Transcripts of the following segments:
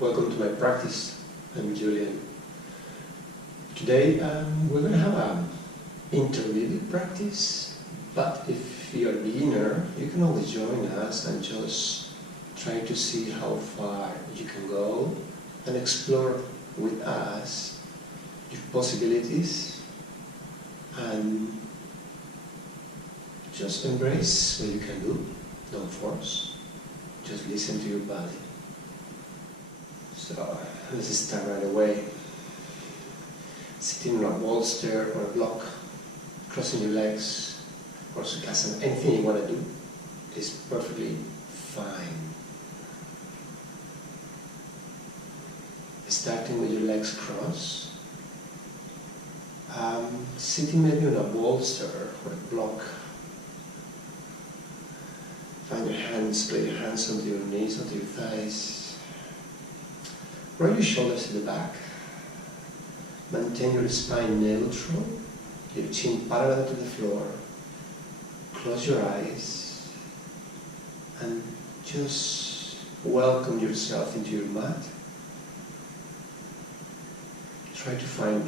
Welcome to my practice. I'm Julian. Today we're going to have an intermediate practice, but if you're a beginner, you can always join us and just try to see how far you can go and explore with us your possibilities and just embrace what you can do. Don't force, just listen to your body. So let's start right away. Sitting on a bolster or a block, crossing your legs, or sukhasana, anything you want to do is perfectly fine. Starting with your legs crossed, sitting maybe on a bolster or a block. Find your hands, place your hands onto your knees, onto your thighs. Roll your shoulders to the back. Maintain your spine neutral, your chin parallel to the floor. Close your eyes and just welcome yourself into your mat. Try to find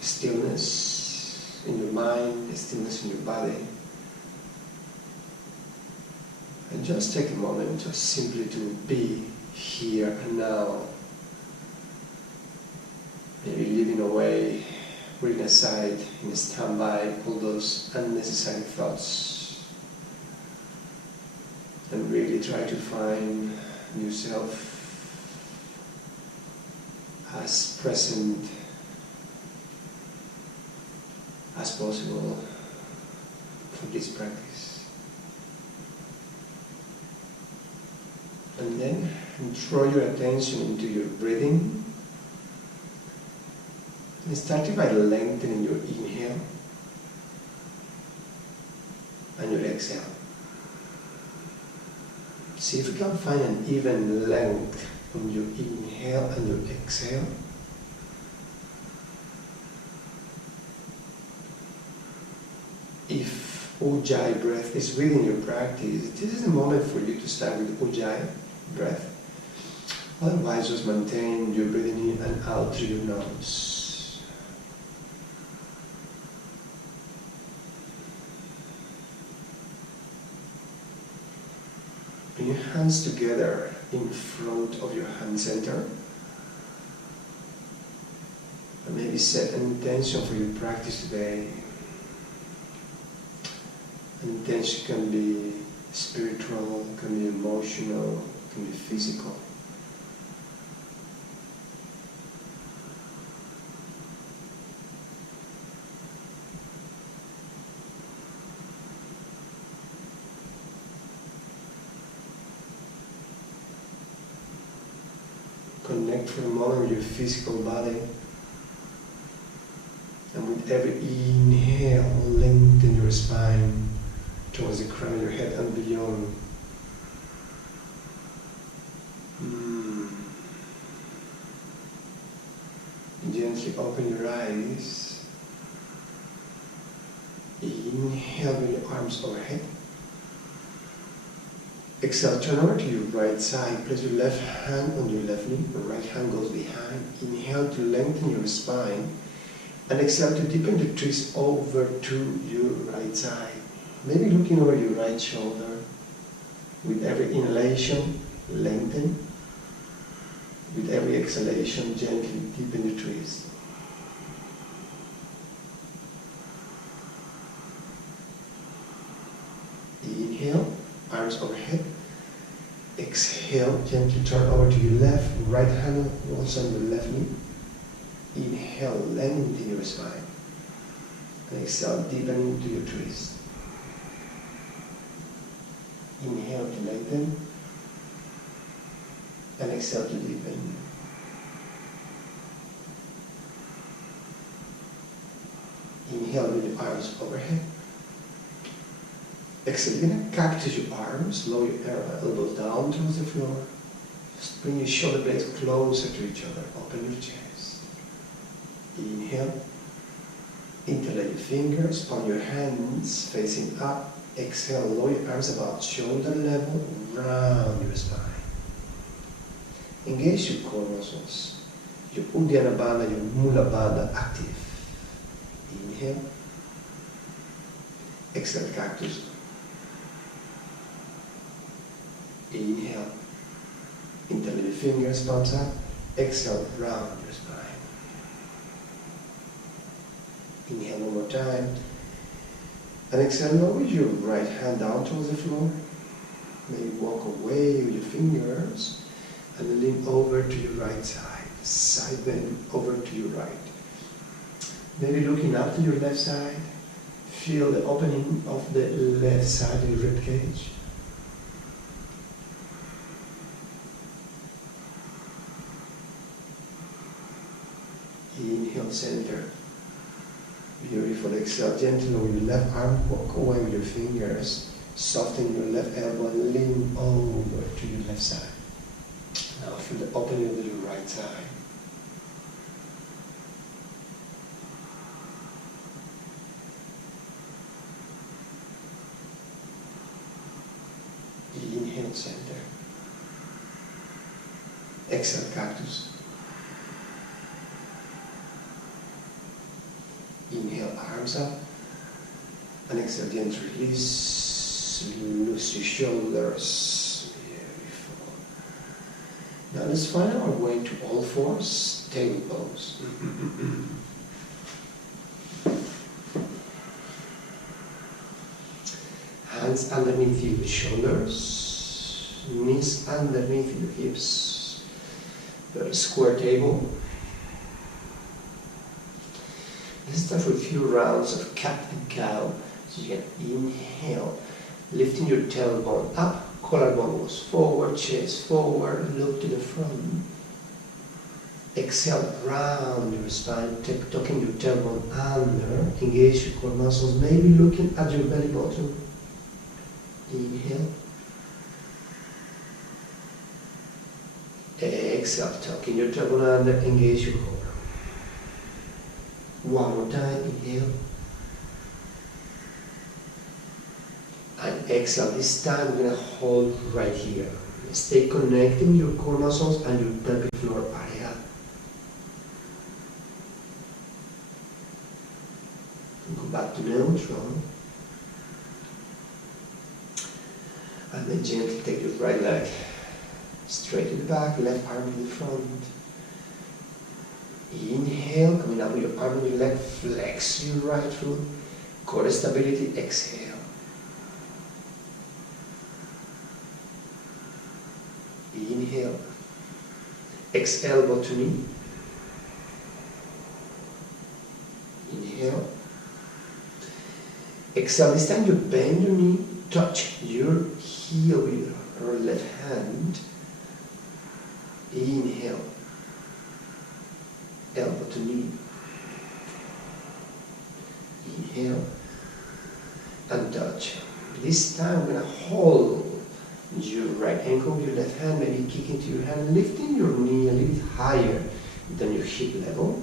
stillness in your mind, stillness in your body. And just take a moment just simply to be here and now. Maybe leaving away, putting aside in standby all those unnecessary thoughts. And really try to find yourself as present as possible for this practice. And then draw your attention into your breathing. And starting by lengthening your inhale and your exhale. See if you can find an even length on your inhale and your exhale. If Ujjayi breath is within your practice, this is the moment for you to start with Ujjayi breath. Otherwise, just maintain your breathing in and out through your nose. Bring your hands together in front of your hand center. And maybe set an intention for your practice today. An intention can be spiritual, can be emotional, can be physical. Connect for a moment with your physical body. And with every inhale, lengthen your spine towards the crown of your head and beyond. Gently open your eyes. Inhale with your arms overhead. Exhale, turn over to your right side. Place your left hand on your left knee. The right hand goes behind. Inhale to lengthen your spine. And exhale to deepen the twist over to your right side. Maybe looking over your right shoulder. With every inhalation, lengthen. With every exhalation, gently deepen the twist. Inhale, arms overhead. Exhale, gently turn over to your left. Right hand also on the left knee. Inhale, lengthen your spine. And exhale, deepen into your twist. Inhale to lengthen. And exhale to deepen. Inhale with your arms overhead. Exhale, you're going to cactus your arms, lower your elbows down towards the floor. Just bring your shoulder blades closer to each other. Open your chest. Inhale. Interlace your fingers, palm your hands facing up. Exhale, lower your arms about shoulder level, round your spine. Engage your core muscles. Your Uddiyana Bandha, your Mula Bandha active. Inhale. Exhale, cactus. Inhale. Interlace fingers, palms up. Exhale, round your spine. Inhale one more time. And exhale, lower your right hand down towards the floor. Maybe walk away with your fingers and lean over to your right side. Side bend over to your right. Maybe looking up to your left side. Feel the opening of the left side of your rib cage. Inhale, center. Beautiful. Exhale, gently over your left arm. Walk away with your fingers. Soften your left elbow and lean over to your left side. Now feel the opening of your right side. Inhale, center. Exhale, cactus. Inhale, arms up. And exhale, gently release. Loose your shoulders. Beautiful. Now let's find our way to all fours, table pose. Hands underneath your shoulders, knees underneath your hips. Very square table. Let's start with a few rounds of cat and cow. So you can inhale, lifting your tailbone up, collarbone goes forward, chest forward, look to the front. Exhale, round your spine, tucking your tailbone under, engage your core muscles, maybe looking at your belly button. Inhale. Exhale, tucking your tailbone under, engage your core. One more time, inhale. And exhale. This time we're going to hold right here. Stay connecting your core muscles and your pelvic floor area. Go back to neutral. And then gently take your right leg straight to the back, left arm to the front. Inhale, coming up with your arm and your leg, flex your right foot. Core stability, exhale. Inhale. Exhale, elbow to knee. Inhale. Exhale, this time you bend your knee, touch your heel with your left hand. Inhale. Elbow to knee. Inhale. And touch. This time we're going to hold your right ankle with your left hand, maybe kick into your hand, lifting your knee a little bit higher than your hip level.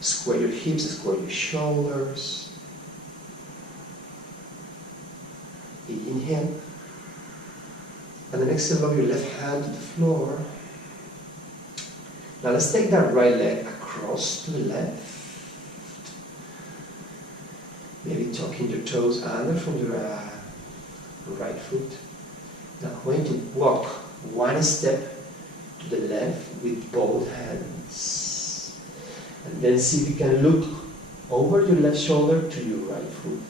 Square your hips, square your shoulders. Inhale. And then exhale, lower your left hand to the floor. Now let's take that right leg across to the left. Maybe tucking your toes under from your right foot. Now going to walk one step to the left with both hands. And then see if you can look over your left shoulder to your right foot.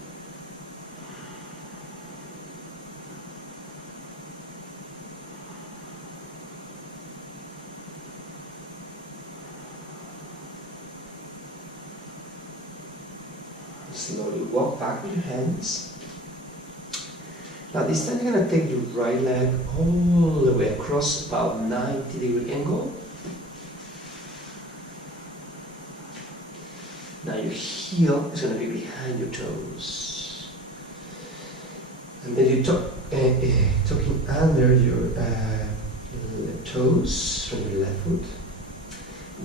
Slowly walk back with your hands. Now this time you're going to take your right leg all the way across, about 90-degree angle. Now your heel is going to be behind your toes. And then you tucking under your toes from your left foot.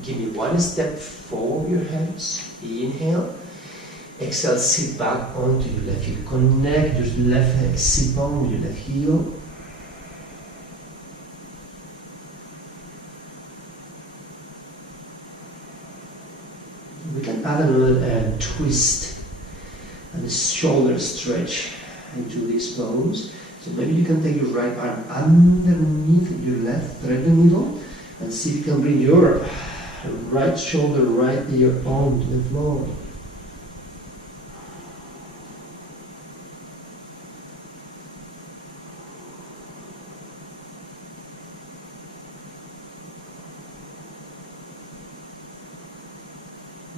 Give me one step forward your hands. Inhale. Exhale, sit back onto your left heel. Connect your left hip bone with your left heel. can add another twist and shoulder stretch into this pose. So maybe you can take your right arm underneath your left, thread the needle, and see if you can bring your right shoulder, right ear onto the floor.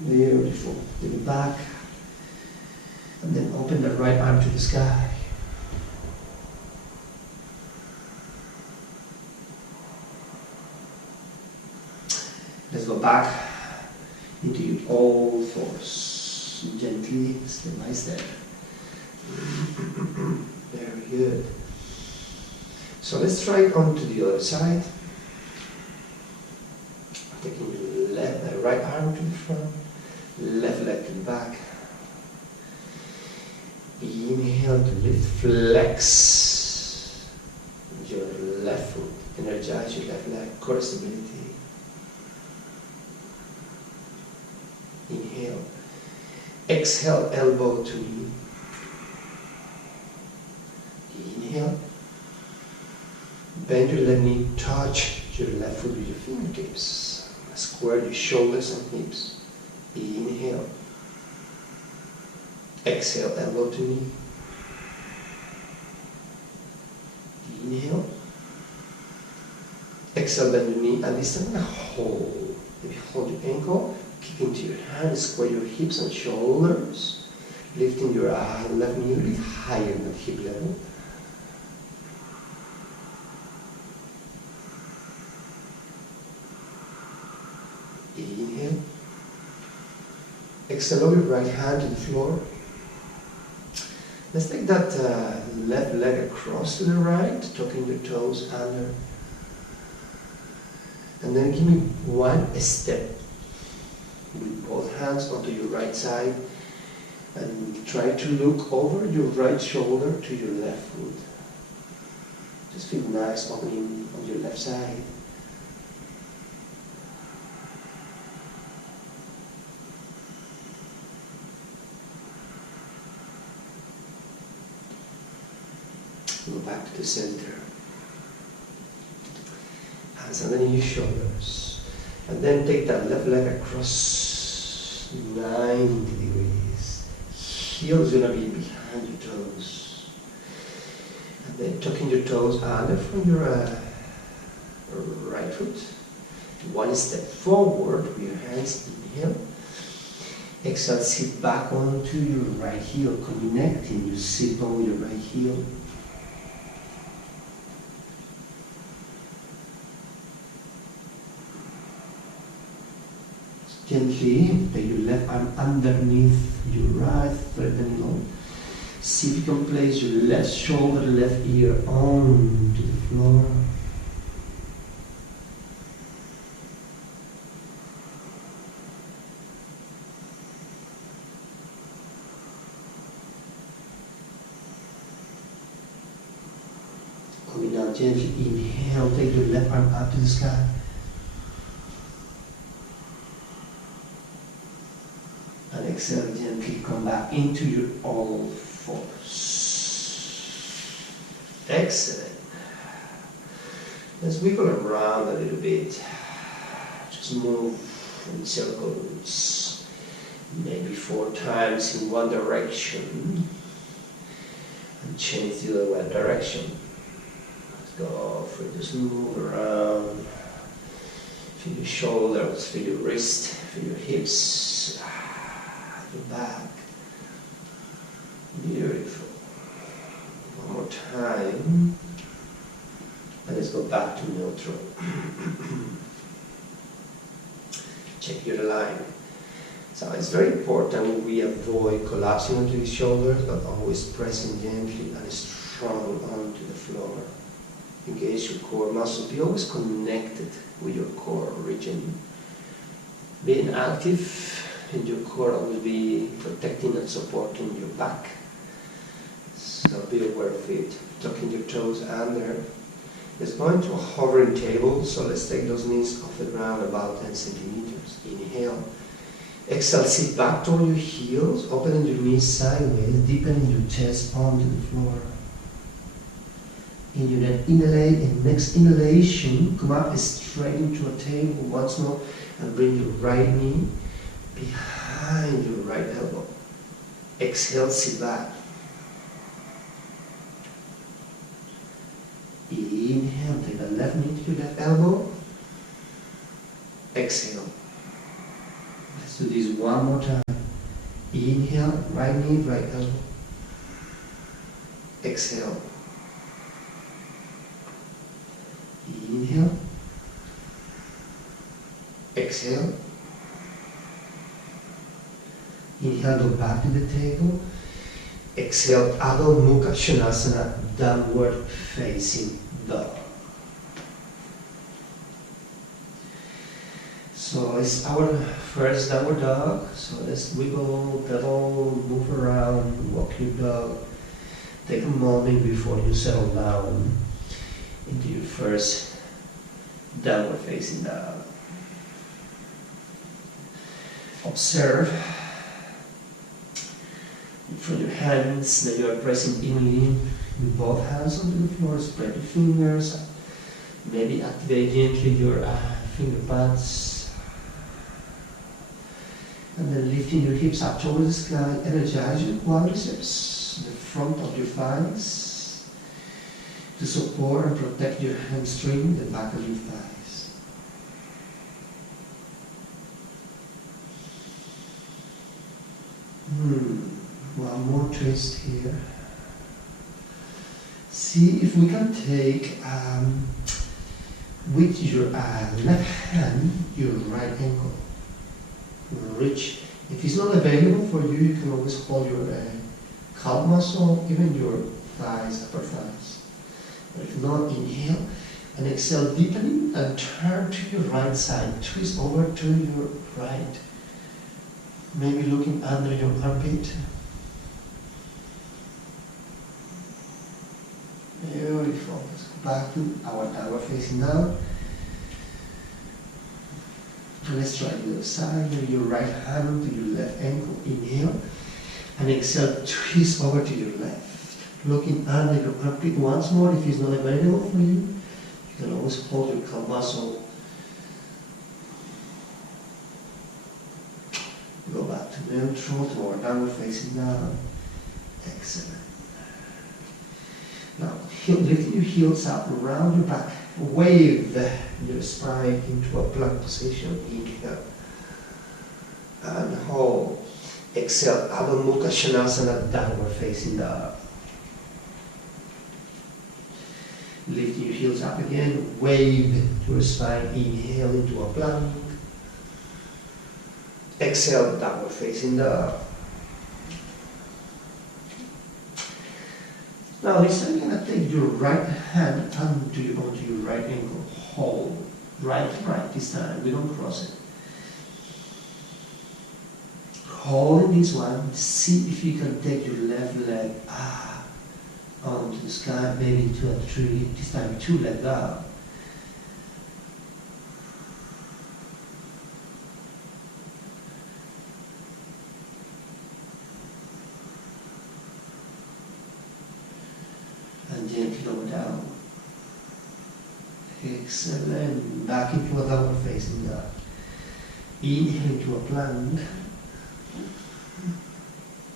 Beautiful. Take it back, and then open the right arm to the sky. Let's go back into your all fours, gently, step by step. Very good. So let's try it on to the other side. Taking the right arm to the front, left leg to the back. Inhale to lift, flex your left foot, energize your left leg, core stability. Inhale, exhale, elbow to knee. Inhale, bend your left knee, touch your left foot with your fingertips. Square your shoulders and hips. Inhale. Exhale, elbow to knee. Inhale. Exhale, bend your knee, and this time hold. If you hold your ankle, kick into your hand, square your hips and shoulders, lifting your left knee a bit higher than hip level. Inhale. Exhale, your right hand to the floor. Let's take that left leg across to the right, tucking your toes under. And then give me one step with both hands onto your right side and try to look over your right shoulder to your left foot. Just feel nice opening on your left side. Go back to the center. Hands underneath your shoulders. And then take that left leg across 90 degrees. Heel is going to be behind your toes. And then tucking your toes under from your right foot. One step forward with your hands. Inhale. Exhale, sit back onto your right heel, connecting your sit bone with your right heel. Gently take your left arm underneath your right, thread the needle. See if you can place your left shoulder, left ear onto the floor. Coming down gently, inhale, take your left arm up to the sky. And exhale, gently come back into your all fours. Excellent. Let's wiggle around a little bit. Just move in circles. Maybe 4 times in one direction. And change the other direction. Let's go for it. Just move around. Feel your shoulders, feel your wrist, feel your hips. Back. Beautiful. One more time. And let's go back to neutral. Check your line. So it's very important we avoid collapsing onto the shoulders, but always pressing gently and strong onto the floor. Engage your core muscles. Be always connected with your core region. Being active and your core will be protecting and supporting your back. So be aware of it. Tucking your toes under. Let's go into a hovering table. So let's take those knees off the ground about 10 centimeters. Inhale. Exhale, sit back toward your heels, opening your knees sideways, deepening your chest onto the floor. In your next inhalation, come up straight into a table once more and bring your right knee behind your right elbow. Exhale, sit back. Inhale, take the left knee to your left elbow. Exhale. Let's do this one more time. Inhale, right knee, right elbow. Exhale. Inhale. Exhale. Inhale, go back to the table. Exhale, Adho Mukha Svanasana, downward facing dog. So it's our first downward dog. So let's wiggle, pedal, move around, walk your dog. Take a moment before you settle down into your first downward facing dog. Observe from your hands that you are pressing evenly with both hands onto the floor. Spread your fingers. Maybe activate gently your finger pads. And then lifting your hips up towards the sky. Energize your quadriceps, the front of your thighs, to support and protect your hamstring, the back of your thighs. One more twist here. See if we can take with your left hand your right ankle. Reach. If it's not available for you, you can always hold your calf muscle, even your thighs, upper thighs. But if not, inhale and exhale, deepening and turn to your right side. Twist over to your right. Maybe looking under your armpit. Beautiful. Let's go back to our downward facing dog. And let's try the other side. Maybe your right hand to your left ankle. Inhale. And exhale, twist over to your left. Looking under your armpit once more. If it's not available for you, you can always hold your calf muscle. Go back to neutral, to our downward facing dog. Excellent. Now, lifting your heels up around your back. Wave your spine into a plank position. Inhale. And hold. Exhale. Adho Mukha Svanasana, downward facing dog. Lifting your heels up again. Wave your spine. Inhale into a plank. Exhale, downward facing dog. Now this time you're going to take your right hand onto your right ankle. Hold. Right this time. We don't cross it. Holding this one, see if you can take your left leg onto the sky, maybe into a tree. This time 2 legs up. And gently lower down. Excellent. Back into a downward facing dog. Inhale into a plank.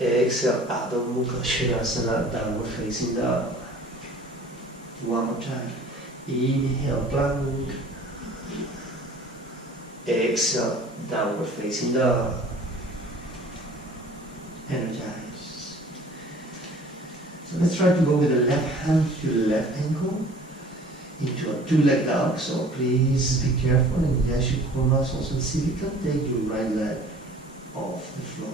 Exhale, Adho Mukha Svanasana, downward facing dog. One more time. Inhale, plank. Exhale, downward facing dog. Energize. So let's try to go with the left hand to the left ankle into a 2-leg dog. So please be careful and engage your core muscles and see if you can take your right leg off the floor.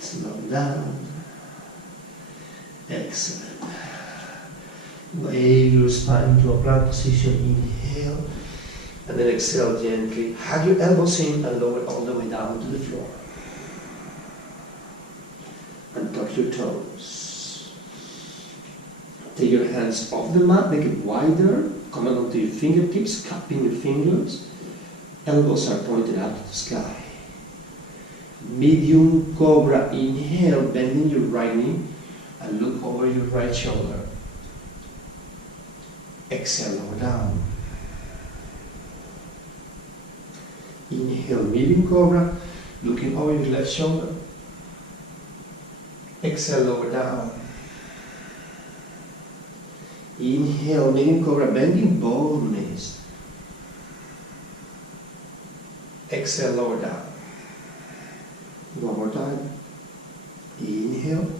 Slow down. Excellent. Wave your spine into a plank position. Inhale. And then exhale gently. Hug your elbows in and lower all the way down to the floor. And tuck your toes. Take your hands off the mat, make it wider. Come onto your fingertips, cupping your fingers. Elbows are pointed up to the sky. Medium cobra, inhale, bending your right knee and look over your right shoulder. Exhale, lower down. Inhale, medium cobra, looking over your left shoulder. Exhale, lower down. Inhale, medium cobra, bending both knees. Exhale, lower down. One more time. Inhale.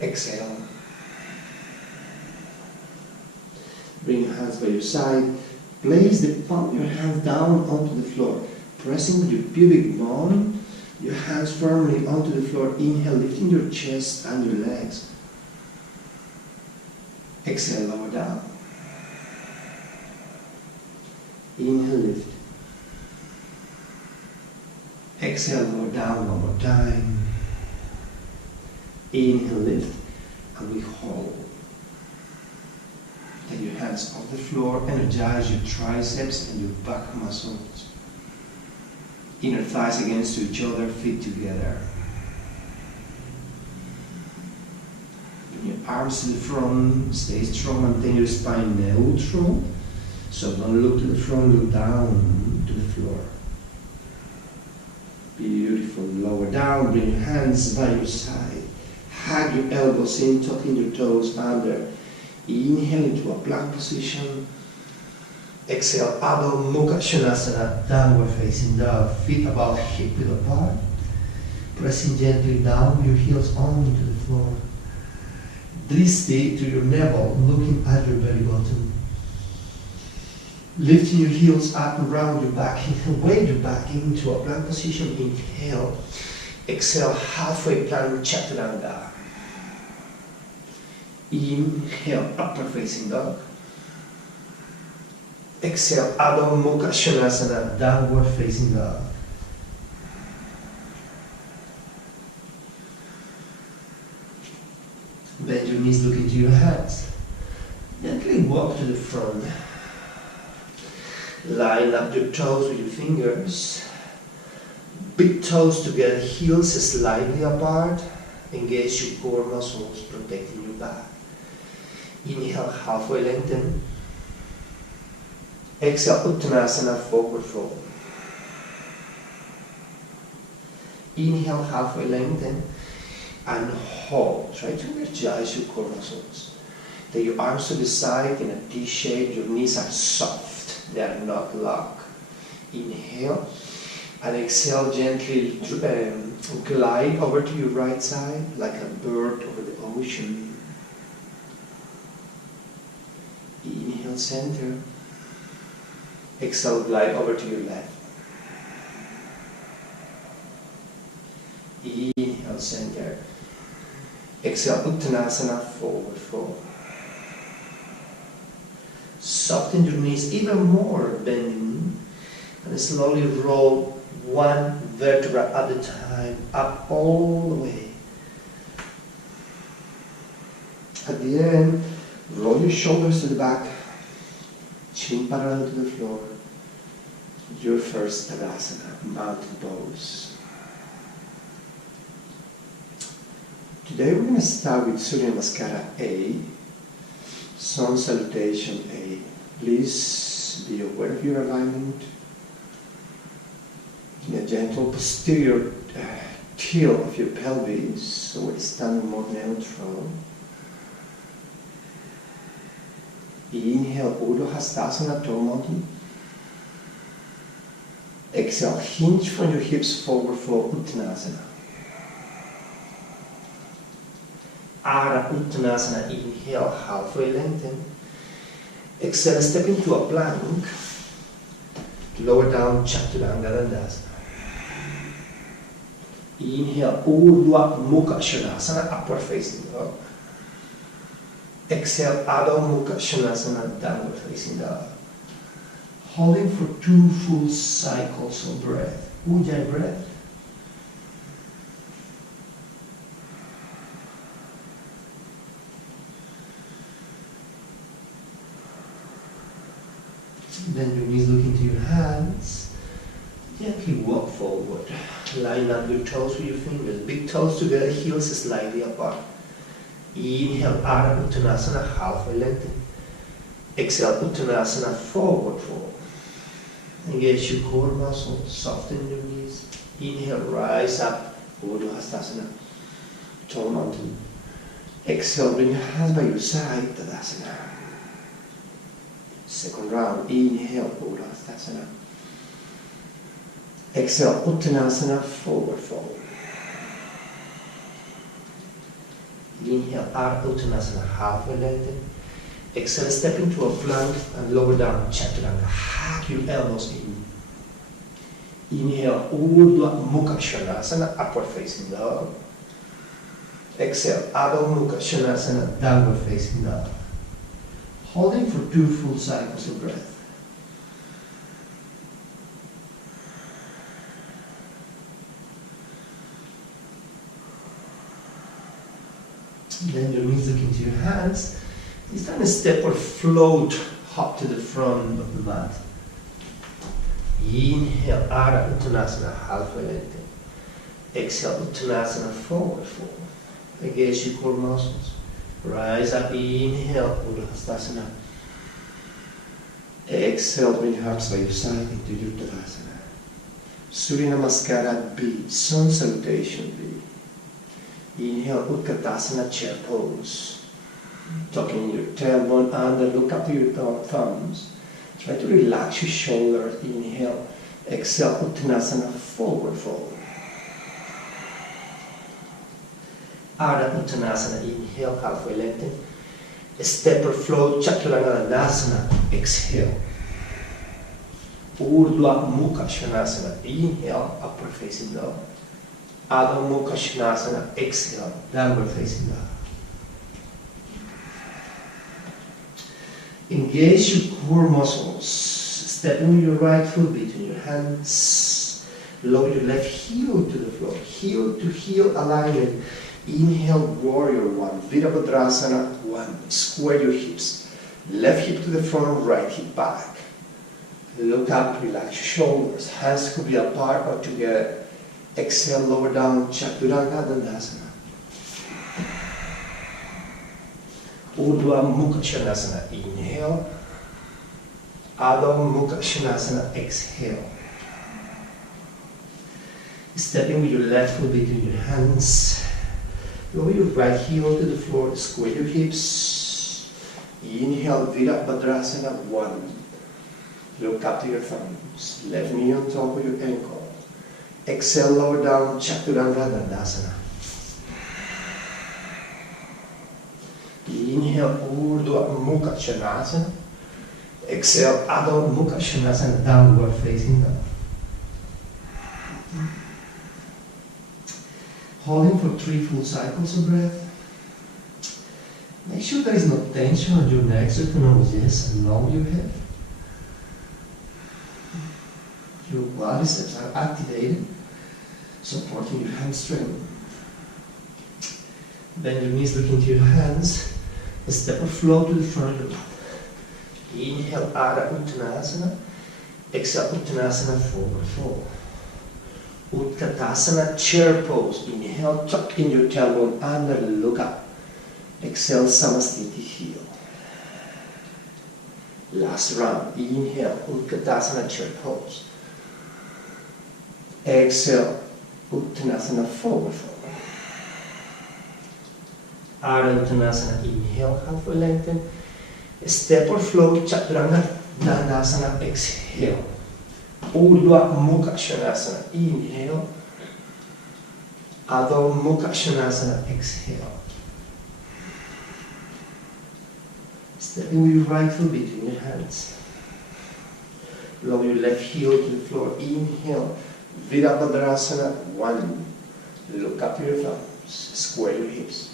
Exhale. Bring your hands by your side. Place the palm of your hands down onto the floor. Pressing with your pubic bone, your hands firmly onto the floor. Inhale, lifting your chest and your legs. Exhale, lower down. Inhale, lift. Exhale, lower down one more time. Inhale, lift, and we hold. Take your hands off the floor, energize your triceps and your back muscles. Inner thighs against each other, feet together. Bring your arms to the front, stay strong, maintain your spine neutral. So don't look to the front, look down to the floor. Beautiful. Lower down, bring your hands by your side. Hug your elbows in, tucking your toes under. Inhale into a plank position. Exhale, Adho Mukha Svanasana, downward facing dog. Feet about hip width apart. Pressing gently down your heels onto the floor. Dristi to your navel, looking at your belly button. Lifting your heels up and round your back. Weight your back into a plank position. Inhale. Exhale, halfway plank, Chaturanga. Inhale, upward facing dog. Exhale, Adho Mukha Svanasana, downward facing dog. Bend your knees, look into your hands. Gently walk to the front. Line up your toes with your fingers. Big toes together, heels slightly apart. Engage your core muscles, protecting your back. Inhale, halfway lengthen. Exhale, Uttanasana, forward fold. Inhale, halfway lengthen. And hold. Try to energize your core muscles. Take your arms to the side in a T shape. Your knees are soft. They are not locked. Inhale. And exhale, gently glide over to your right side like a bird over the ocean. Inhale, center. Exhale, glide over to your left. Inhale, center. Exhale, Uttanasana, forward fold. Soften your knees even more, bending, and slowly roll one vertebra at a time, up all the way. At the end, roll your shoulders to the back, chin parallel to the floor. Your first Tadasana, mountain pose. Today we're going to start with Surya Namaskara A, Sun Salutation A. Please be aware of your alignment. In a gentle posterior tilt of your pelvis, so we're standing more neutral. Inhale, Urdhva Hastasana, toe mountain. Exhale, hinge from your hips forward for Uttanasana. Ardha Uttanasana, inhale, halfway lengthen. Exhale, step into a plank. Lower down, Chaturanga Dandasana. Inhale, Urdhva Mukha Svanasana, upward facing dog. Exhale, Adho Mukha Svanasana, downward facing dog. Holding for 2 full cycles of breath. Ujjayi breath. Bend your knees, look into your hands. Gently walk forward. Line up your toes with your fingers. Big toes together, heels slightly apart. Inhale, Ardha Uttanasana, halfway lengthen. Exhale, Uttanasana, forward fold. Engage your core muscles, soften your knees. Inhale, rise up, Urdhva Hastasana, tall mountain. Exhale, bring your hands by your side, Tadasana. Second round, inhale, Urdhva Hastasana. Exhale, Uttanasana, forward fold. Inhale, Ardha Uttanasana, halfway lengthen. Exhale, step into a plank and lower down, Chaturanga. Hack your elbows in. Inhale, Urdhva Mukha Svanasana, upward facing dog. Exhale, Adho Mukha Svanasana, downward facing dog. Holding for 2 full cycles of breath. Then your knees look into your hands. This time step or float hop to the front of the mat. Inhale, Ardha Uttanasana, halfway lengthen. Exhale, Uttanasana, forward fold. Engage your core muscles. Rise up, inhale, Urdhva Hastasana. Exhale, bring your hearts by your side into your Tadasana. Surya Namaskara B, Sun Salutation B. Inhale, Utkatasana, chair pose. Tucking your tailbone under, look up to your thumbs. Try to relax your shoulders. Inhale, exhale, Uttanasana, forward fold. Ardha Uttanasana, inhale, halfway lengthen. Step or float, Chaturanga Dandasana, exhale. Urdhva Mukha Svanasana, inhale, upward facing dog. Adho Mukha Svanasana, exhale, downward facing dog. Engage your core muscles. Step in your right foot between your hands. Lower your left heel to the floor. Heel to heel alignment. Inhale, Warrior One. Virabhadrasana 1. Square your hips. Left hip to the front, right hip back. Look up, relax your shoulders. Hands could be apart or together. Exhale, lower down, Chaturanga Dandasana. Urdhva Mukha Svanasana, inhale. Adho Mukha Svanasana, exhale. Stepping with your left foot between your hands. Lower your right heel to the floor, square your hips. Inhale, Virabhadrasana 1. Look up to your thumbs. Left knee on top of your ankle. Exhale, lower down, Chaturanga Dandasana. Inhale, Urdhva Mukha Svanasana. Exhale, Adho Mukha Svanasana, downward facing dog. Holding for 3 full cycles of breath. Make sure there is no tension on your neck, so you can always just lower your head. Your quadriceps are activated, supporting your hamstring. Bend your knees, look into your hands. Step or flow to the front of your mat. Inhale, Ardha Uttanasana. Exhale, Uttanasana, forward fold. Utkatasana, chair pose. Inhale, tuck in your tailbone under, look up. Exhale, Samastiti, heel. Last round. Inhale, Utkatasana, chair pose. Exhale, Uttanasana, forward fold. Ardha Uttanasana, inhale, halfway lengthen. Step or flow, Chaturanga Dandasana, exhale. Urdhva Mukha Svanasana, inhale. Adho Mukha Svanasana, exhale. Stepping with your right foot between your hands. Lower your left heel to the floor. Inhale, Virabhadrasana 1. Look up to your thumbs. Square your hips.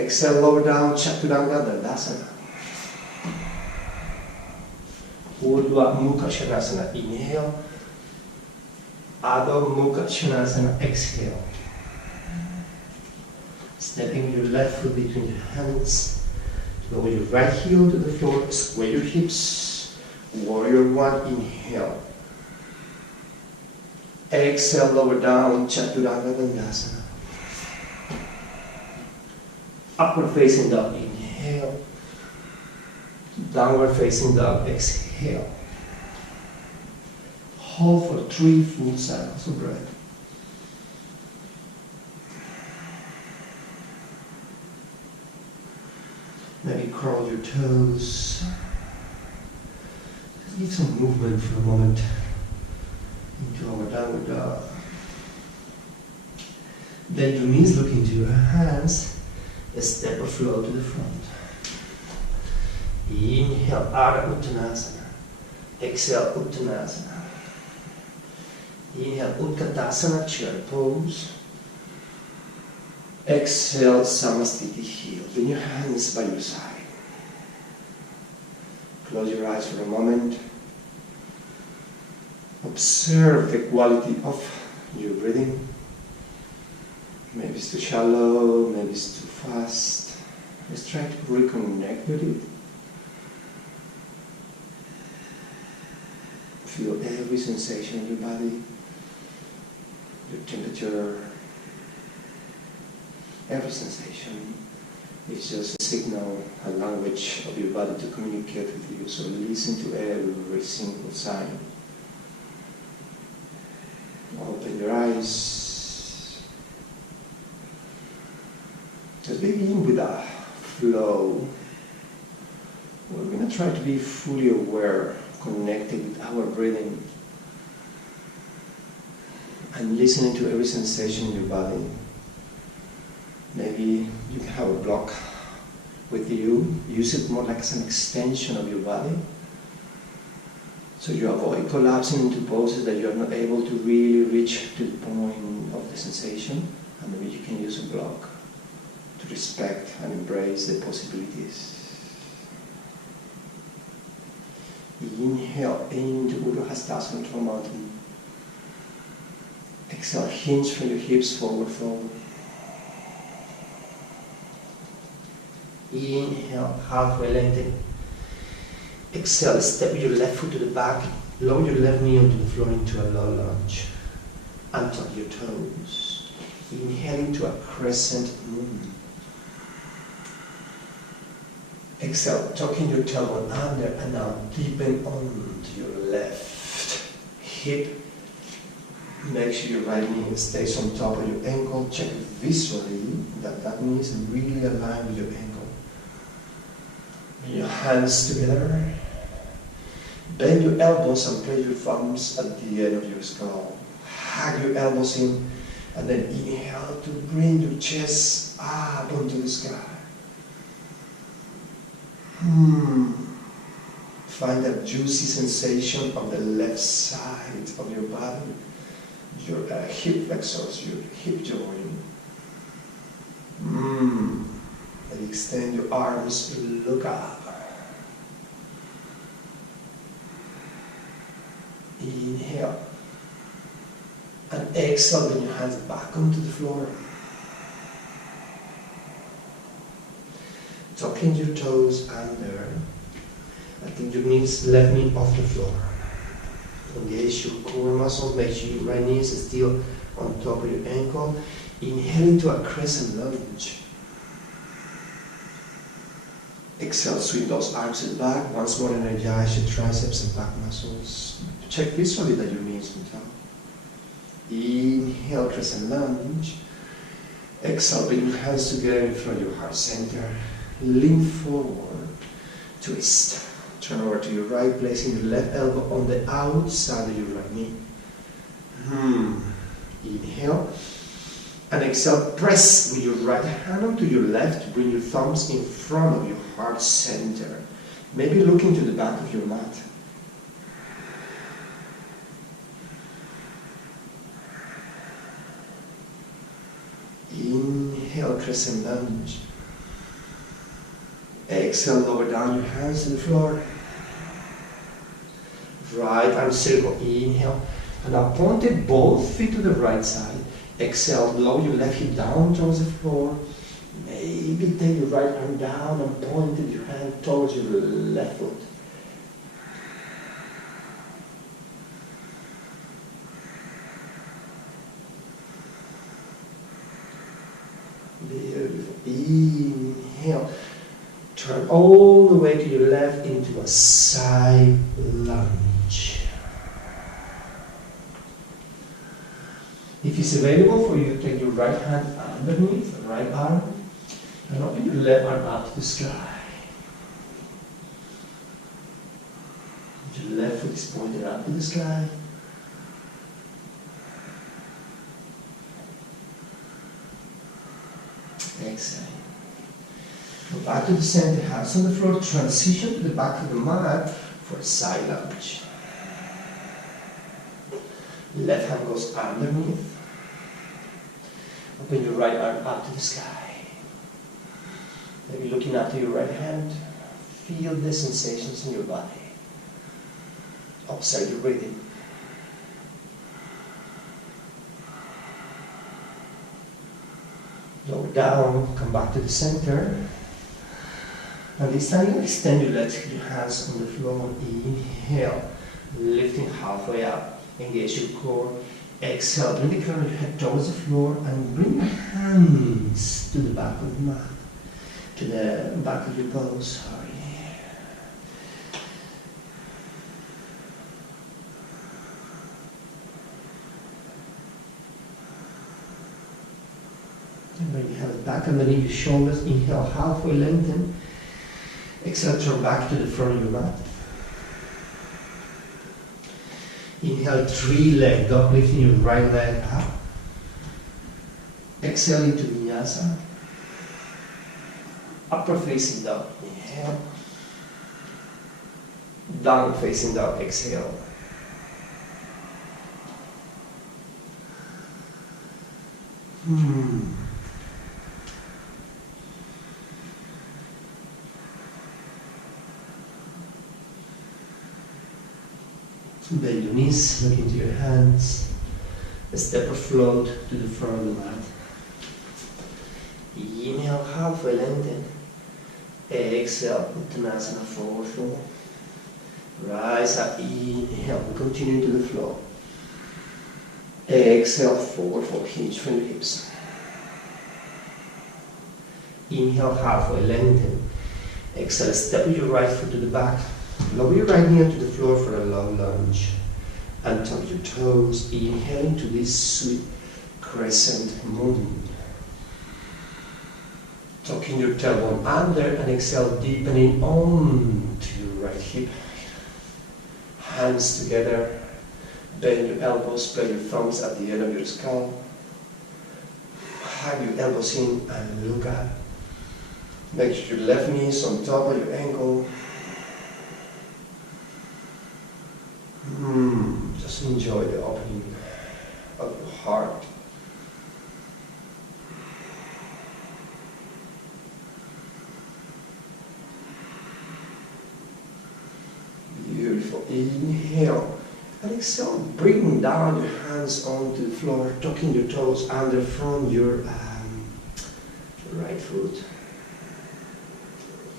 Exhale, lower down, Chaturanga Dandasana. Urdhva Mukha Svanasana. Inhale. Adho Mukha Svanasana. Exhale. Stepping your left foot between your hands. Lower your right heel to the floor. Square your hips. Warrior one. Inhale. Exhale, lower down, Chaturanga Dandasana. Upward facing dog, inhale. Downward facing dog, exhale. Hold for 3 full cycles of breath. Maybe curl your toes. Just give some movement for a moment into our downward dog. Bend your knees, look into your hands. A step or flow to the front. Inhale, Ardha Uttanasana. Exhale, Uttanasana. Inhale, Utkatasana, chair pose. Exhale, Samastiti, heel. Bring your hands by your side. Close your eyes for a moment. Observe the quality of your breathing. Maybe it's too shallow, maybe it's too fast. Let's try to reconnect with it. Feel every sensation in your body, your temperature. Every sensation is just a signal, a language of your body to communicate with you. So listen to every single sign. Open your eyes. Just begin with a flow. We're going to try to be fully aware, connected with our breathing, and listening to every sensation in your body. Maybe you can have a block with you. Use it more like as an extension of your body. So you avoid collapsing into poses that you are not able to really reach to the point of the sensation. And maybe you can use a block to respect and embrace the possibilities. Inhale into Urdhva Hastasana, Neutral Mountain. Exhale, hinge from your hips, forward fold. Inhale, halfway lengthen. Exhale, step your left foot to the back, lower your left knee onto the floor into a low lunge. Untap your toes. Inhale into a crescent moon. Exhale, tucking your tailbone under and now deepen onto your left hip. Make sure your right knee stays on top of your ankle. Check visually that knee is really aligned with your ankle. Bring your hands together. Bend your elbows and place your thumbs at the end of your skull. Hug your elbows in and then inhale to bring your chest up onto the sky. Find that juicy sensation on the left side of your body, your hip flexors, your hip joint. And extend your arms, look up. Inhale. And exhale, bring your hands back onto the floor. Tucking your toes under. I think your knees, left knee off the floor. Engage your core muscles, make sure your right knee is still on top of your ankle. Inhale into a crescent lunge. Exhale, sweep those arms to the back. Once more, energize your triceps and back muscles. Check visually that your knees on top. Inhale, crescent lunge. Exhale, bring your hands together in front of your heart center. Lean forward, twist. Turn over to your right, placing your left elbow on the outside of your right knee. Inhale. And exhale, press with your right hand onto your left. Bring your thumbs in front of your heart center. Maybe look into the back of your mat. Inhale, crescent lunge. Exhale, lower down your hands to the floor. Right arm circle, inhale. And now pointed both feet to the right side. Exhale, lower your left hip down towards the floor. Maybe take your right arm down and pointed your hand towards your left foot. Beautiful. Inhale. Turn all the way to your left into a side lunge. If it's available for you, take your right hand underneath the right arm and open your left arm up to the sky. Your left foot is pointed up to the sky. Exhale. Go back to the center, hands on the floor, transition to the back of the mat for a side lunge. Left hand goes underneath. Open your right arm up to the sky. Maybe looking up to your right hand. Feel the sensations in your body. Observe your breathing. Lower down, come back to the center. And this time you extend your legs, your hands on the floor. Inhale, lifting halfway up. Engage your core. Exhale, bring the crown of your head towards the floor and bring your hands to the back of the mat, to the back of your pose. Sorry. And when you have it back underneath your shoulders, inhale, halfway lengthen. Exhale, turn back to the front of your mat. Inhale, three-leg dog, lifting your right leg up. Exhale into vinyasa. Upper facing dog, inhale. Down facing dog, exhale. Bend your knees, look into your hands. Step or float to the front of the mat. Inhale, halfway lengthen. Exhale, Uttanasana, forward fold. Rise up, inhale, continue to the floor. Exhale, forward fold, hinge from the hips. Inhale, halfway lengthen. Exhale, step with your right foot to the back. Lower your right knee onto the floor for a long lunge. And tuck your toes, inhale into this sweet crescent movement. Tucking your tailbone under and exhale, deepening onto your right hip. Hands together, bend your elbows, spread your thumbs at the end of your skull. Hug your elbows in and look up. Make sure your left knee is on top of your ankle. Just enjoy the opening of your heart. Beautiful. Inhale. And exhale. Bring down your hands onto the floor, tucking your toes under from your right foot.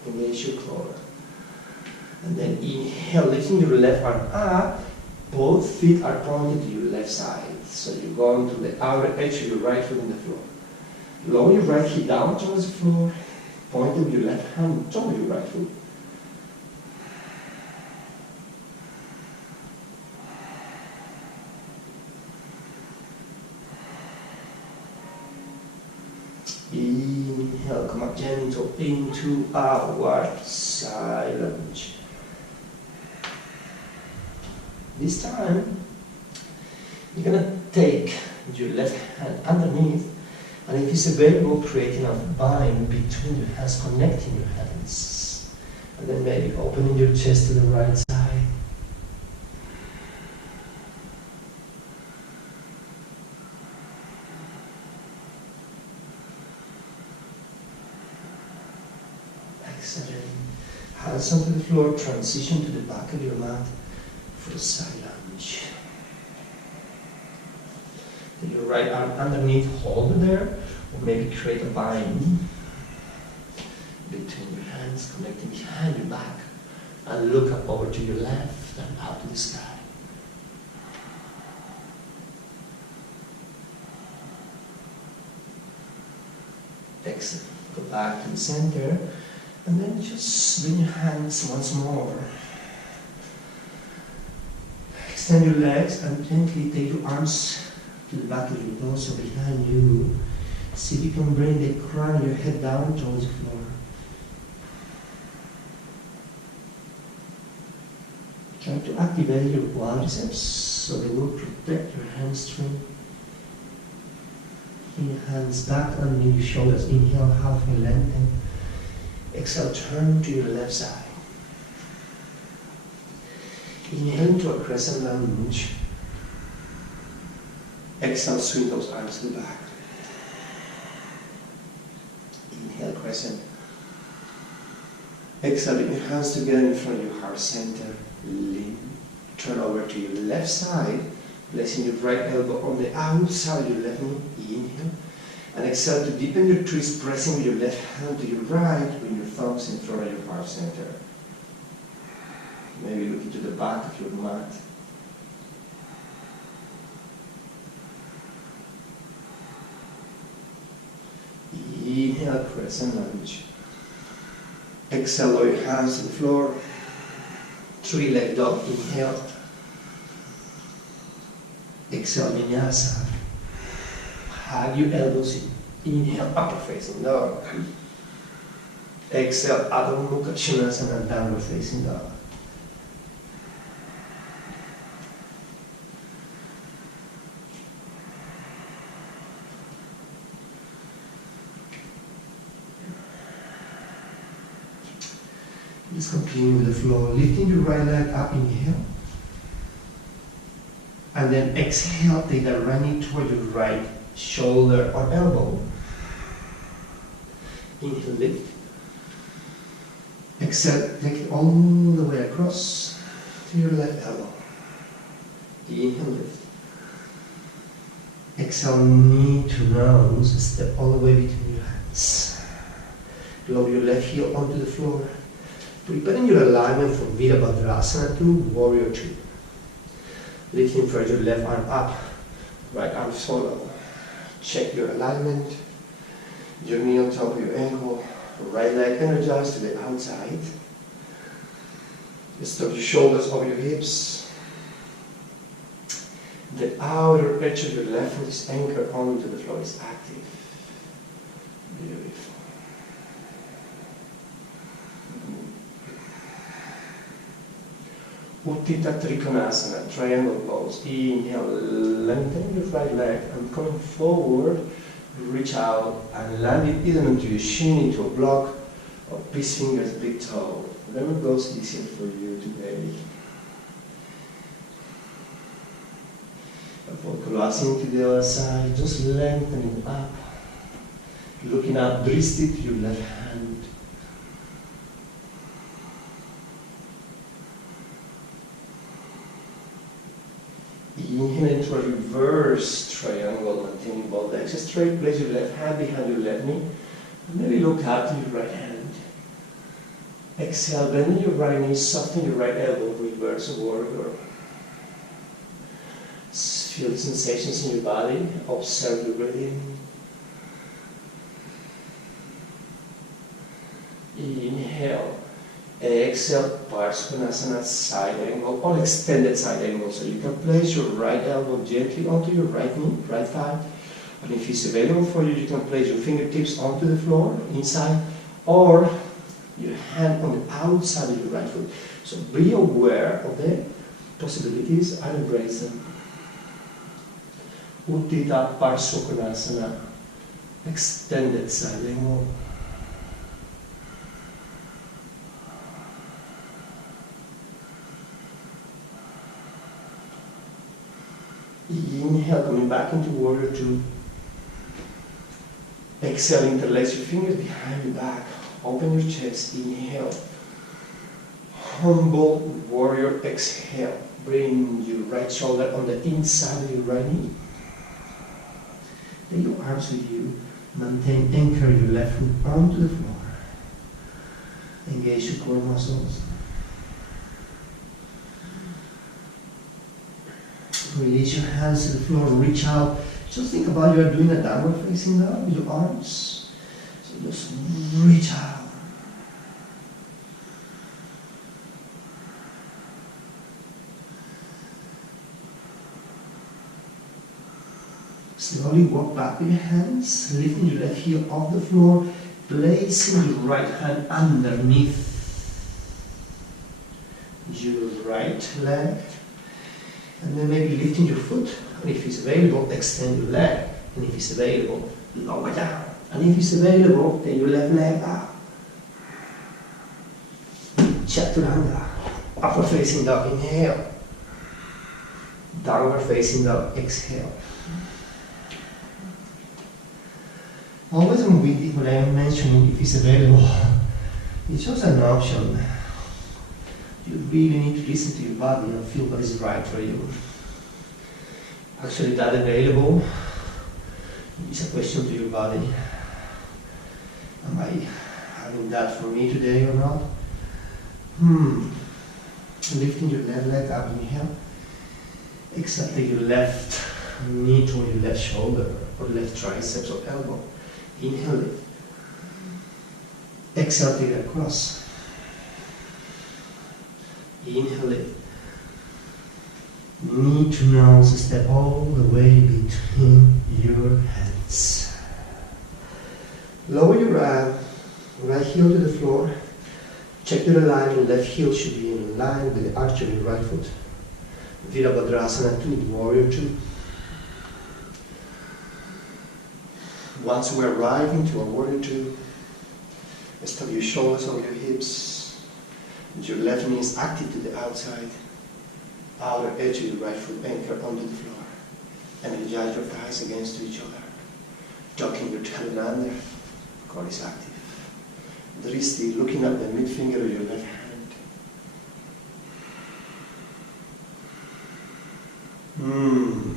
Engage your core. And then inhale, lifting your left arm up. Both feet are pointed to your left side. So you're going to the outer edge of your right foot on the floor. Lower your right hip down towards the floor. Point with your left hand toward your right foot. Inhale, come up gentle into our side lunge. This time, you're going to take your left hand underneath, and if it's available, creating a bind between your hands, connecting your hands. And then maybe opening your chest to the right side. Excellent. floor, transition to the back of your mat for a side lunge. Take your right arm underneath, hold it there, or maybe create a bind between your hands, connecting behind your back, and look up over to your left and out to the sky. Exhale, go back to the center, and then just bring your hands once more. Extend your legs and gently take your arms to the back of your torso behind you. See if you can bring the crown of your head down towards the floor. Try to activate your quadriceps so they will protect your hamstring. Bring your hands back underneath your shoulders. Inhale, halfway lengthen. Exhale, turn to your left side. Inhale into a crescent lunge. Exhale, swing those arms to the back. Inhale, crescent. Exhale, bring your hands together in front of your heart center. Lean. Turn over to your left side, placing your right elbow on the outside of your left knee. Inhale. And exhale to deepen your twist, pressing with your left hand to your right, with your thumbs in front of your heart center. Maybe looking to the back of your mat. Inhale, crescent lunge. Exhale, lower your hands to the floor. Three-leg dog, inhale. Exhale, vinyasa. Hug your elbows in. Inhale, upper facing dog. Exhale, Adho Mukha Svanasana, downward facing dog. Just continue with the flow, lifting your right leg up, inhale. And then exhale, take the right knee toward your right shoulder or elbow. Inhale, lift. Exhale, take it all the way across to your left elbow. Inhale, lift. Exhale, knee to nose, step all the way between your hands. Lower your left heel onto the floor. Preparing your alignment for Virabhadrasana 2, Warrior 2. Lifting first your left arm up, right arm solo. Check your alignment. Your knee on top of your ankle. Right leg energized to the outside. Just tuck your shoulders over your hips. The outer edge of your left foot is anchored onto the floor, is active. Beautiful. Utthita Trikonasana, triangle pose. Inhale, lengthen your right leg and coming forward, reach out and land it either into your shin, into a block, or peace fingers, big toe. Whatever goes easier for you today. Avoid collapsing to the other side, just lengthening up. Looking up, drishti to your left hand. Inhale into a reverse triangle, maintaining both legs straight. Place your left hand behind your left knee. And maybe look out to your right hand. Exhale, bend your right knee, soften your right elbow, reverse warrior. Feel the sensations in your body, observe your breathing. Inhale. Exhale, Parsvanasana, side angle, or extended side angle. So you can place your right elbow gently onto your right knee, right thigh. And if it's available for you, you can place your fingertips onto the floor, inside, or your hand on the outside of your right foot. So be aware of the possibilities and embrace them. Utthita Parsvanasana, extended side angle. Inhale, coming back into Warrior 2. Exhale, interlace your fingers behind your back. Open your chest. Inhale. Humble warrior. Exhale. Bring your right shoulder on the inside of your right knee. Take your arms with you. Maintain, anchor your left foot onto the floor. Engage your core muscles. Release your hands to the floor, reach out. Just think about you are doing a downward facing dog with your arms. So just reach out. Slowly walk back with your hands, lifting your left heel off the floor, placing your right hand underneath your right leg, and then maybe lifting your foot, and if it's available, extend your leg, and if it's available, lower down, and if it's available, take your left leg up. Chaturanga, upward facing dog, inhale. Downward facing dog, exhale. Always when I'm mentioning if it's available, it's just an option. You really need to listen to your body and feel what is right for you. Actually, that available is a question to your body. Am I having that for me today or not? Lifting your left leg up, inhale. Exhale, take your left knee toward your left shoulder or left triceps or elbow. Inhale it. Exhale, take it across. Inhale it. Knee to nose, step all the way between your hands. Lower your right heel to the floor. Check your alignment. Left heel should be in line with the arch of your right foot. Virabhadrasana 2, Warrior 2. Once we arrive into a Warrior 2, step your shoulders over your hips. Your left knee is active to the outside. Outer edge of your right foot anchor onto the floor. Energize your thighs against each other. Tucking your tail under. Core is active. Dristi, looking at the mid finger of your left hand.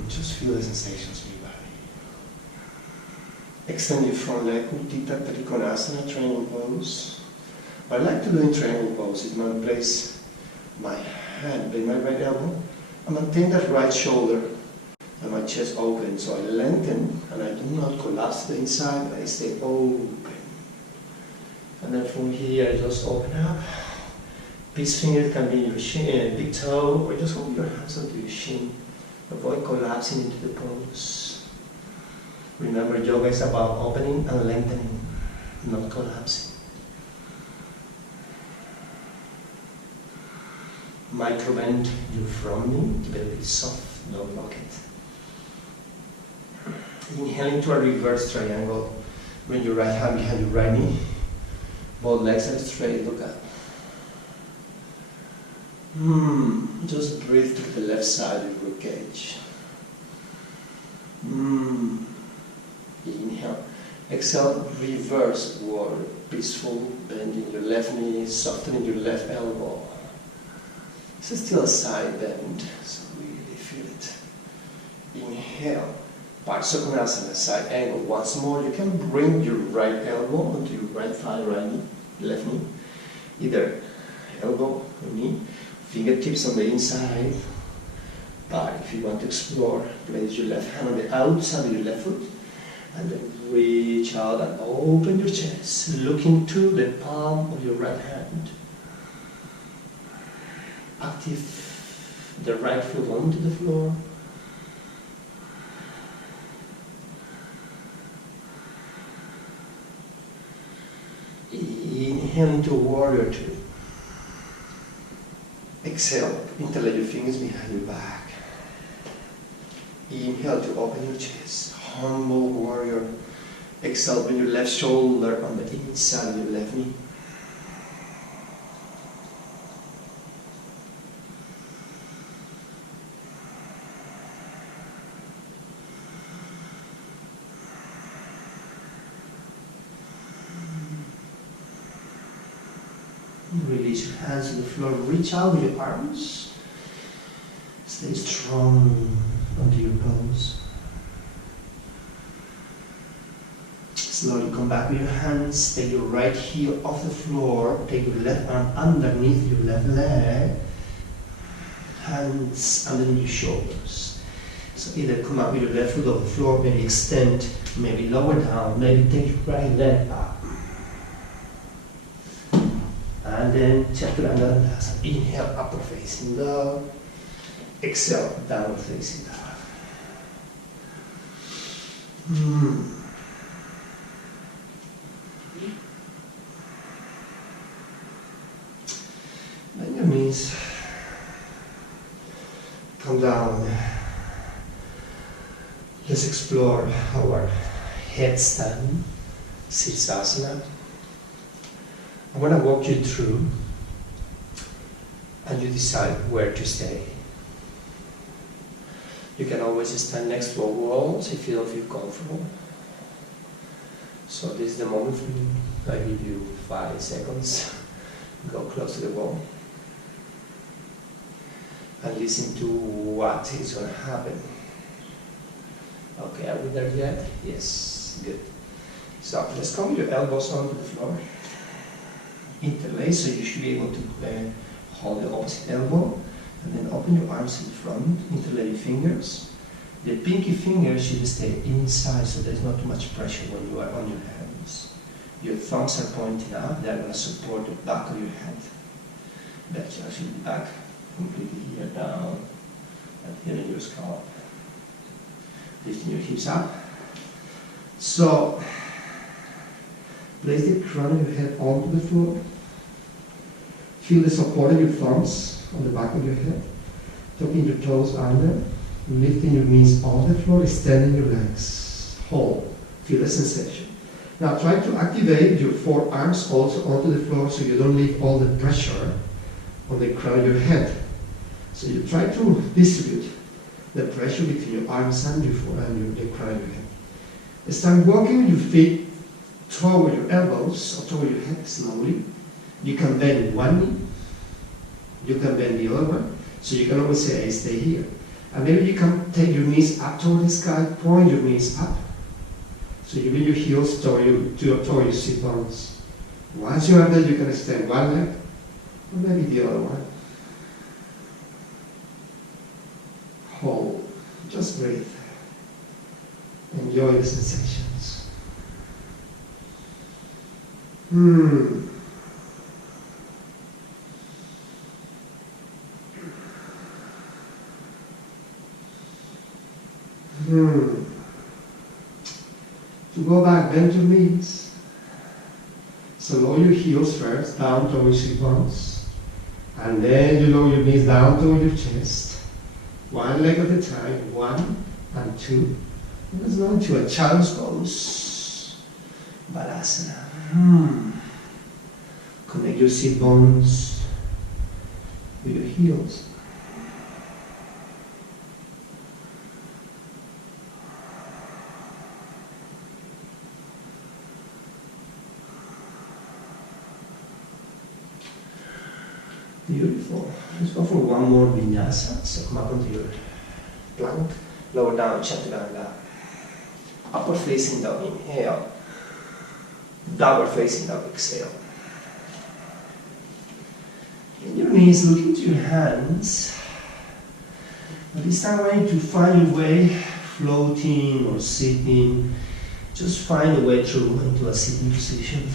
Just feel the sensations in your body. Extend your front leg, Utthita Trikonasana, training pose. What I like to do in training pose is to place my hand by my right elbow and maintain that right shoulder and my chest open. So I lengthen and I do not collapse the inside, but I stay open. And then from here I just open up. Peace finger can be your shin, big toe, or just hold your hands onto your shin. Avoid collapsing into the pose. Remember, yoga is about opening and lengthening, not collapsing. Micro-bend your front knee, keep it a bit soft, don't lock it. Inhale into a reverse triangle. Bring your right hand behind your right knee. Both legs are straight, look up. Just breathe through the left side of your ribcage. Inhale. Exhale, reverse warrior. Peaceful, bending your left knee, softening your left elbow. This is still a side bend, so really feel it. Inhale. Parsvakonasana, side angle. Once more, you can bring your right elbow onto your right thigh, right knee, left knee. Either elbow or knee. Fingertips on the inside. But if you want to explore, place your left hand on the outside of your left foot. And then reach out and open your chest, looking to the palm of your right hand. Active the right foot onto the floor. Inhale into Warrior 2. Exhale, interlace your fingers behind your back. Inhale to open your chest. Humble warrior. Exhale, bring your left shoulder on the inside of your left knee. Release your hands to the floor. Reach out with your arms. Stay strong onto your pose. Slowly come back with your hands. Take your right heel off the floor. Take your left arm underneath your left leg. Hands underneath your shoulders. So either come up with your left foot off the floor, maybe extend, maybe lower down, maybe take your right leg up. And then Chaturanga Dandasana. Inhale, upward facing dog. Exhale, downward facing dog. Bend your knees. Come down. Let's explore our headstand, Sirsasana. I'm going to walk you through and you decide where to stay. You can always stand next to a wall if you don't feel comfortable. So this is the moment for you. I give you 5 seconds. Go close to the wall. And listen to what is going to happen. Okay, are we there yet? Yes, good. So let's come with your elbows onto the floor. Interlace, so you should be able to hold the opposite elbow, and then open your arms in front, interlay your fingers. The pinky fingers should stay inside, so there's not too much pressure when you are on your hands. Your thumbs are pointing up, they're going to support the back of your head. That's actually back completely here, down, and here in your scalp. Lifting your hips up. So, place the crown of your head onto the floor. Feel the support of your thumbs on the back of your head. Tucking your toes under. Lifting your knees off the floor. Extending your legs. Hold. Feel the sensation. Now try to activate your forearms also onto the floor so you don't leave all the pressure on the crown of your head. So you try to distribute the pressure between your arms and your forearm, the crown of your head. Start walking with your feet toward your elbows or toward your head slowly. You can bend one knee, you can bend the other one, so you can always say, I stay here. And maybe you can take your knees up toward the sky, point your knees up. So you bring your heels toward your sit bones. Once you are there, you can extend one leg, or maybe the other one. Hold, just breathe. Enjoy the sensations. To go back, bend your knees. So lower your heels first, down towards your bones. And then you lower your knees down toward your chest. One leg at a time, 1 and 2. Let's go into a child's pose. Balasana. Connect your sit bones with your heels. Beautiful. Let's go for one more vinyasa. So come up onto your plank. Lower down, chaturanga. Upward facing dog, inhale. Downward facing dog, exhale. In your knees, look into your hands. This time I want you to find your way, floating or sitting. Just find a way through into a sitting position.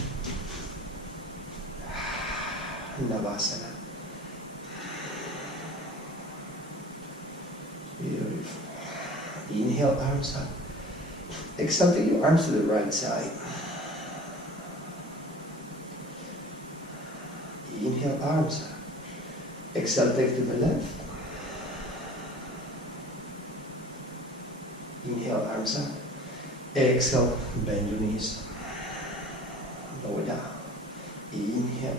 Navasana. Beautiful. Inhale, arms up. Exhale, take your arms to the right side. Inhale, arms up. Exhale, take to the left. Inhale, arms up. Exhale, bend your knees. Lower down. Inhale.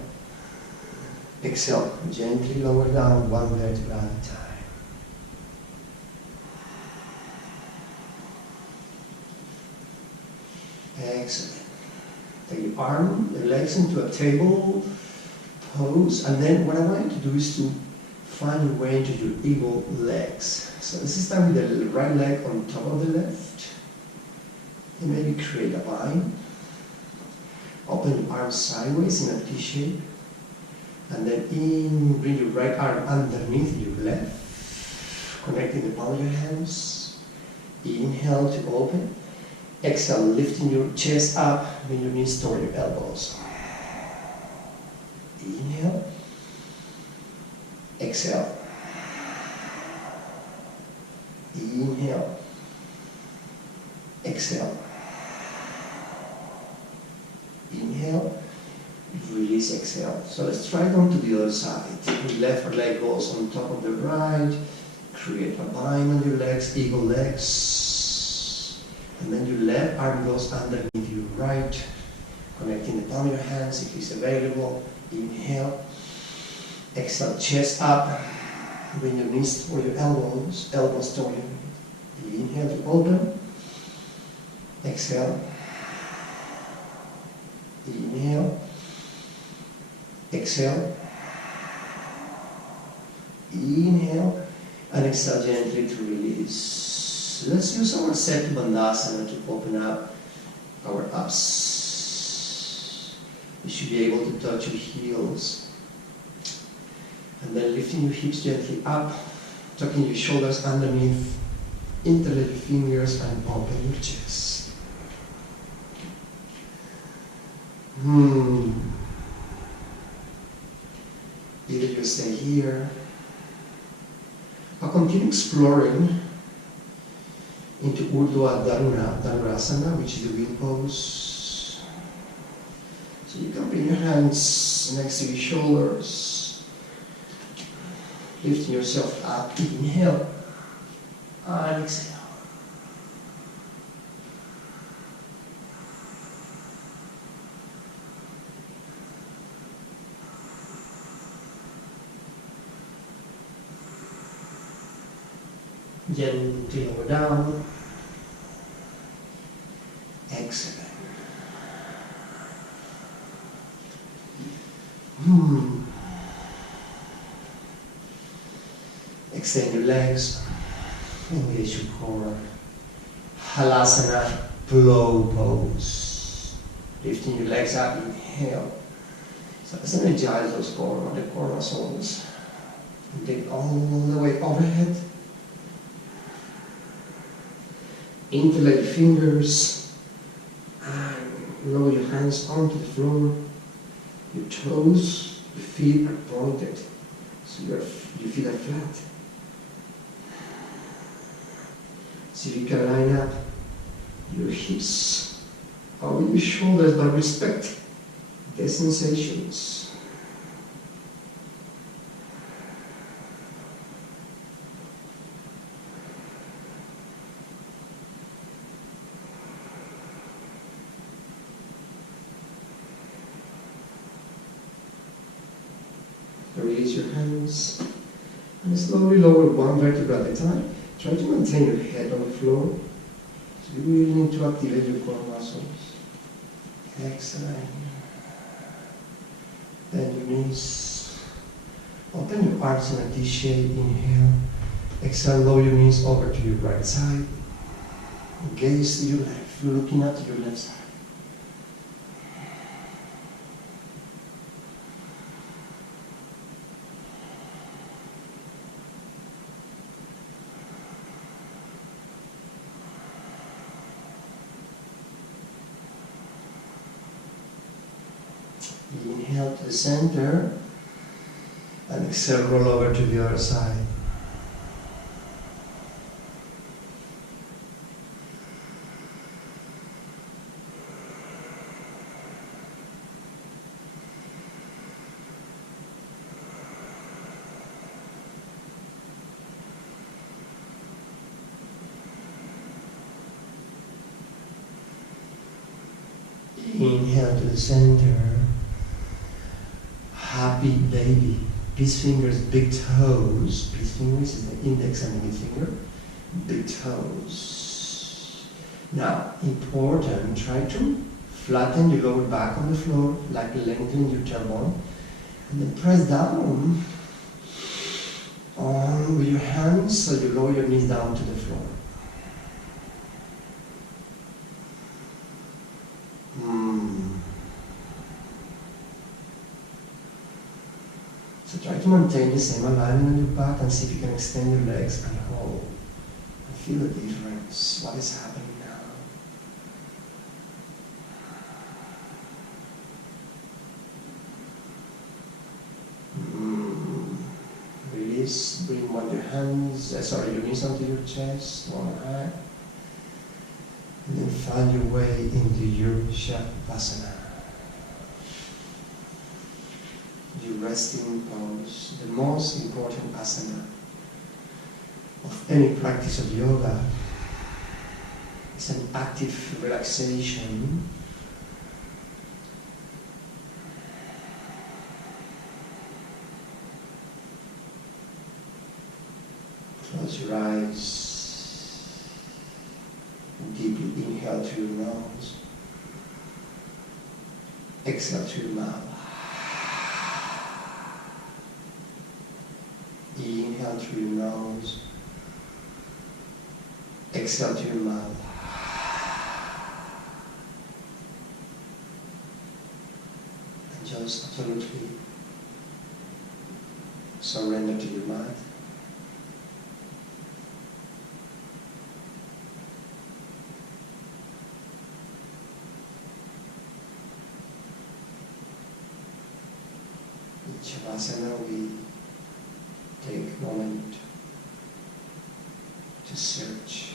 Exhale, gently lower down, one vertebra at a time. Excellent. Take your legs into a table, pose. And then what I want you to do is to find your way into your eagle legs. So this is time with the right leg on top of the left. And maybe create a vine. Open your arms sideways in a T shape. And then bring your right arm underneath your left, connecting the palm of your hands. Inhale to open. Exhale, lifting your chest up, bring your knees toward your elbows. Inhale. Exhale. Inhale. Exhale. Inhale. Release, exhale. So let's try it on to the other side. The left leg goes on top of the right. Create a vine on your legs, eagle legs. And then your left arm goes underneath your right, connecting the palm of your hands if it's available. Inhale. Exhale, chest up. Bring your knees toward your elbows, elbows toward you. Inhale to open. Exhale. Inhale. Exhale. Inhale. And exhale gently to release. Let's use our Setu Bandhasana to open up our abs. You should be able to touch your heels. And then lifting your hips gently up, tucking your shoulders underneath, interlace your fingers and open your chest. Either you stay here or continue exploring into Urdhva Dhanurasana, which is the wheel pose. So you can bring your hands next to your shoulders, lifting yourself up. Inhale and exhale. Gently lower down. Exhale. Extend your legs. Engage your core. Halasana, flow pose. Lifting your legs up. Inhale. So let's energize the core muscles. And take it all the way overhead. Interlace your fingers and lower your hands onto the floor. Your toes, your feet are pointed, so your feet are flat. See if you can line up your hips over your shoulders, but respect the sensations. Release your hands and slowly lower one vertebra at a time. Try to maintain your head on the floor. So you really need to activate your core muscles. Exhale. Bend your knees. Open your arms in a T shape. Inhale. Exhale, lower your knees over to your right side. Gaze to your left. You're looking up to your left side. Inhale to the center and exhale, roll over to the other side. Inhale to the center. Happy baby. Peace fingers, big toes. Peace fingers is the index and the middle finger. Big toes. Now, important, try to flatten your lower back on the floor, like lengthening your tailbone. And then press down on with your hands so you lower your knees down to the floor. So try to maintain the same alignment on your back and see if you can extend your legs and hold. And feel the difference. What is happening now? Release, bring one of your hands, your knees onto your chest, one hand. And then find your way into your Shavasana. Your resting pose, the most important asana of any practice of yoga. It's an active relaxation. Close your eyes. Deeply inhale through your nose. Exhale through your mouth. Inhale through your nose. Exhale through your mouth. And just absolutely surrender to your mind. In Shavasana we take a moment to search,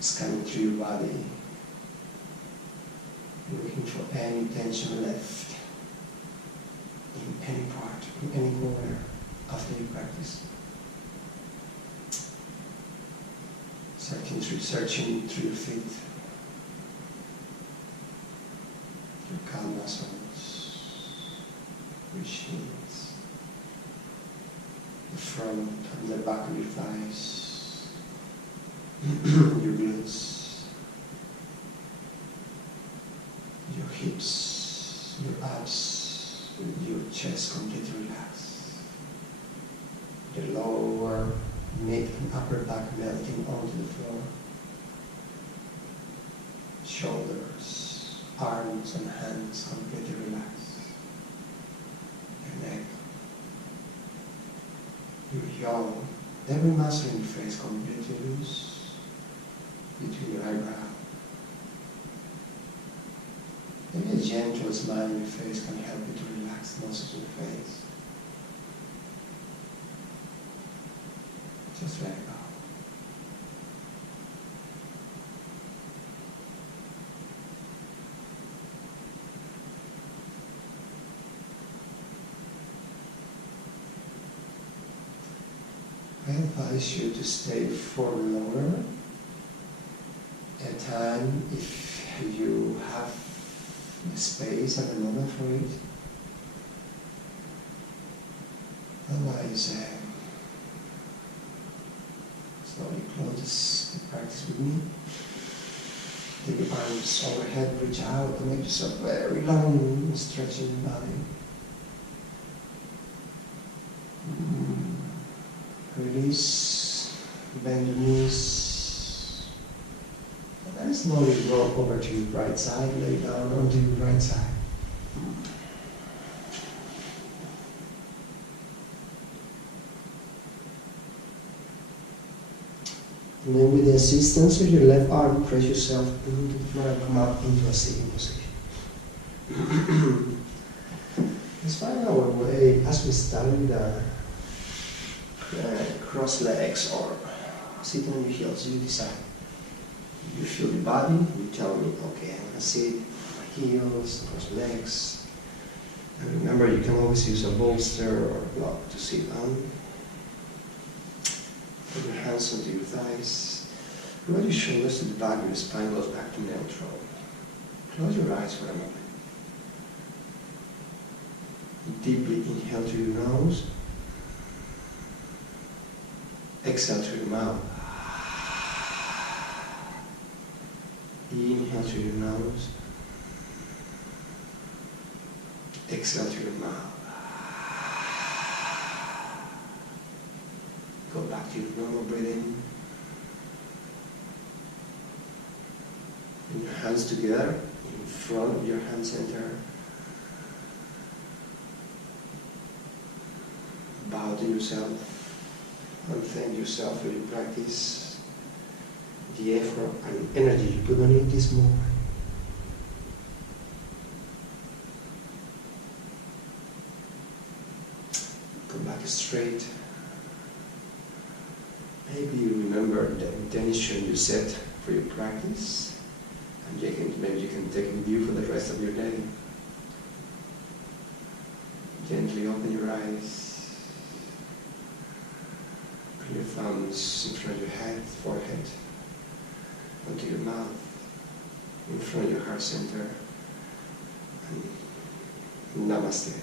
scanning through your body, looking for any tension left in any part, in any corner after you practice. Searching through your feet, your calf muscles, your shins, the front and the back of your thighs, your glutes, your hips, your abs, your chest completely relaxed, the lower, mid and upper back melting onto the floor, shoulders, arms and hands completely relaxed, your neck, your jaw, every muscle in your face completely loose between your eyebrow. Maybe a gentle smile on your face can help you to relax the muscles of your face. Just let it go. I advise you to stay for longer at a time if you have the space at the moment for it. Otherwise, slowly close the practice with me. Take your arms overhead, reach out and make yourself very long, stretching your body. Release, bend your knees, and then slowly roll over to your right side, lay down onto your right side. And then with the assistance of your left arm, press yourself into the floor and come up into a sitting position. Let's find our way as we start with our cross legs or sitting on your heels, you decide. You feel your body, you tell me, okay, I'm going to sit on my heels, cross legs. And remember, you can always use a bolster or a block to sit on. Put your hands onto your thighs. Roll your shoulders to the back, your spine goes back to neutral. Close your eyes for a moment. Deeply inhale through your nose. Exhale through your mouth. Inhale through your nose. Exhale to your mouth. Go back to your normal breathing. Bring your hands together in front of your hand center. Bow to yourself and thank yourself for your practice, the effort and energy you put on it this morning. Come back straight. Maybe you remember the intention you set for your practice, and maybe you can take it with you for the rest of your day. Gently open your eyes. Bring your thumbs in front of your head, forehead, onto your mouth, in front of your heart center. And Namaste.